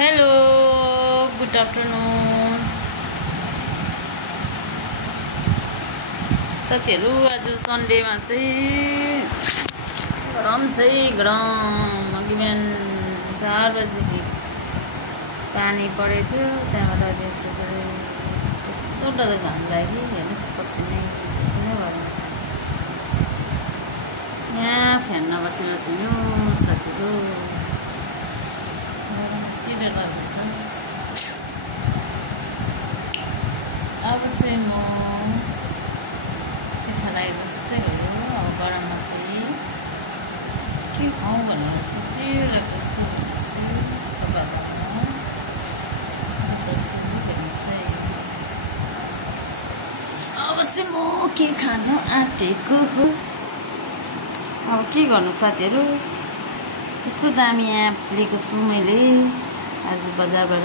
Hello good afternoon साथीहरु। आज सन्डेमा चाहिँ गरम अघि बिहान 4 बजेदेखि पानी परेको थियो। त्यहाँबाट दिउँसो चाहिँ कस्तो डरलाग्दो घाम लाग्यो। हेर्नुस् पसिनै भएर यहाँ फ्यान नबसेर बस्नु साथीहरु। डर लाग्दैछ। अब चाहिँ म तिर्खा लागेको जस्तै भयो। अब गरममा चाहिँ के खाउँ भनेर सोचिरहेको छु। अब चाहिँ म के खान आँटेको होस्। अब के गर्नु साथीहरु, यस्तो दामी एप्स लिएको छु मैले आज बजारबाट।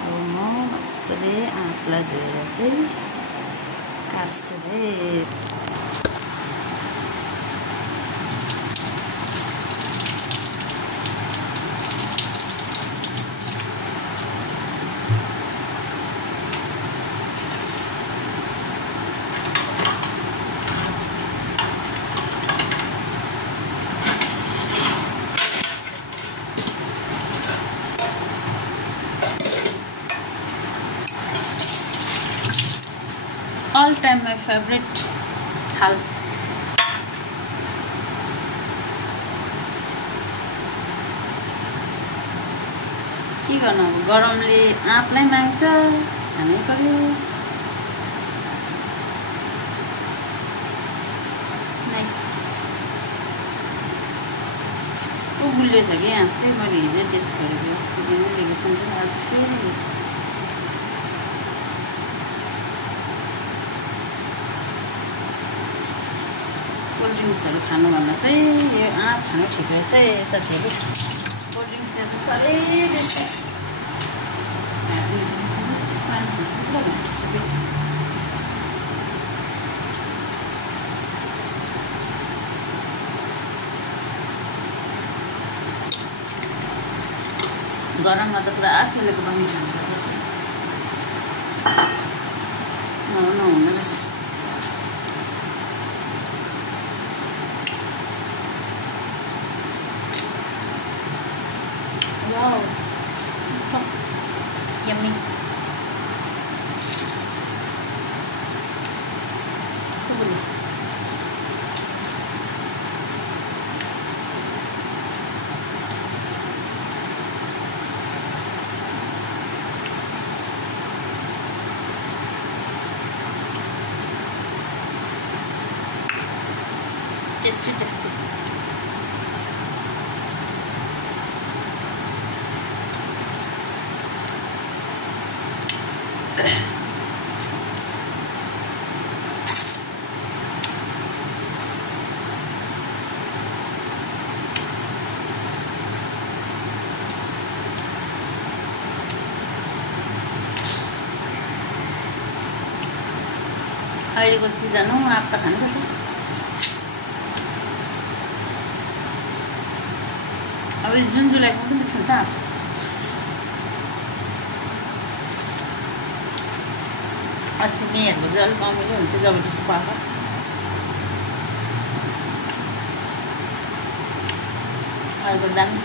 अब म मजाले आँपलाई धोएर चाहिँ काट्छु है। All time my favorite थाल। के गर्नु, गरमले आँपलाई माग्छ, खानै पर्यो। नाइस गुलियो छ कि आँप चाहिँ। मैले हिजो टेस्ट गरेको, अस्ति दिन लिएको थिएँ, आज फेरि कोल्ड ड्रिङ्क्सहरू खानुभन्दा चाहिँ यो आँप खानु ठिक रहेछ है साथीहरु। कोल्ड ड्रिङ्क्सले चाहिँ साह्रै गरममा त पुरा सेलेको पानी खानुपर्छ। हुँदो रहेछ। Wow, yummy. Tasty. अहिलेको सिजन हो, आँप त खानुपर्छ। अब जुन जुलाईको पनि मिठो हुन्छ आँप। अस्ति मेहरूको चाहिँ अलिक अमिलो हुन्छ जबरजस्ती पाएको। अर्को दामी।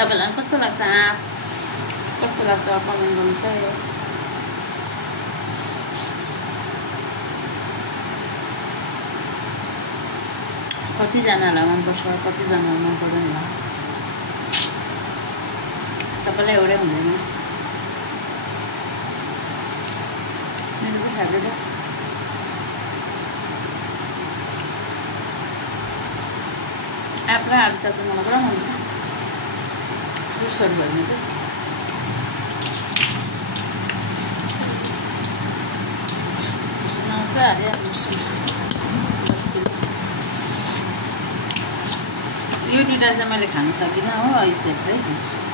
तपाईलाई कस्तो लाग्छ आँप, कस्तो लाग्छ कमेन्ट गर्नुस् है। कतिजनालाई मनपर्छ, कतिजनालाई मन पर्दैन होला। सबैलाई एउटै हुँदैन। मेरो चाहिँ फेभरेट हो। एप्पल आलु साथ चाहिँ मलाई पुरा मन छ फ्रुट्सहरू भयो भने चाहिँ सुनाउँछ अरे यो दुइटा चाहिँ मैले खान सकिनँ हो अहिले चाहिँ पुरै खान्छु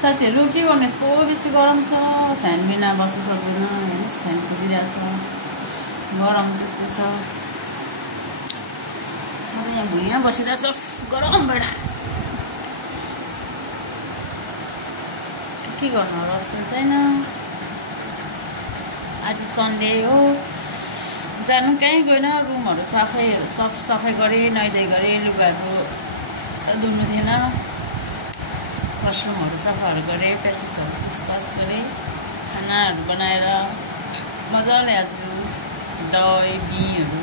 साथीहरू के गर्नु यस्तो बेसी गरम छ फ्यान बिना बस्नु सक्दैन हेर्नुहोस् फ्यान फुकिरहेको छ गरम त्यस्तो छ म त यहाँ भुइँमा बसिरहेको छु गरमबाट के गर्नु अब अप्सन छैन आज सन्डे हो जानु कहीँ गएन रुमहरू सफाइ गरेँ नुहाइधुवाइ गरेँ लुगाहरू धुनु थिएन वासरुमहरू सफाहरू गरेँ प्यासेसहरू पुसपास गरेँ खानाहरू बनाएर मजाले आज दही बिँहरू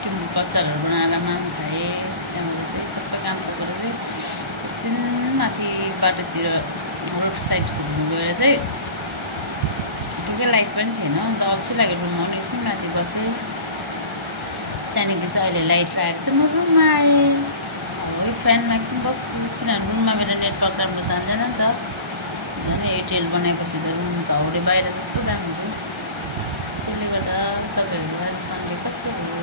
टिमुरको अचारहरू बनाएर माम खाएँ त्यहाँबाट चाहिँ सबै काम सकेर चाहिँ एकछिन माथि बाटोतिर रोड साइड घुम्नु गएर चाहिँ ठिकै लाइट पनि थिएन अन्त अल्छी लाग्यो रुममा एकछिन माथि बसेँ त्यहाँदेखि चाहिँ अहिले लाइट लागेको चाहिँ म रुममा आएँ अब फ्यानमा एकछिन बस्छु किनभने रुममा मेरो नेटवर्क राम्रो जान्दैन नि त झन् एयरटेल बनाएपछि त रुम त हाउडे बाहिर जस्तो दाम हुन्छ त्यसले गर्दा तपाईँहरू सन्डे कस्तो हो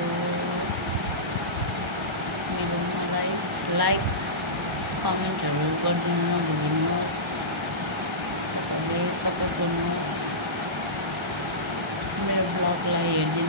मेरो मलाई लाइक कमेन्टहरू गरिदिनु नभुल्नुहोस् तपाईँहरूले सपोर्ट गर्नुहोस् मेरो ब्लगलाई हेरिदिनु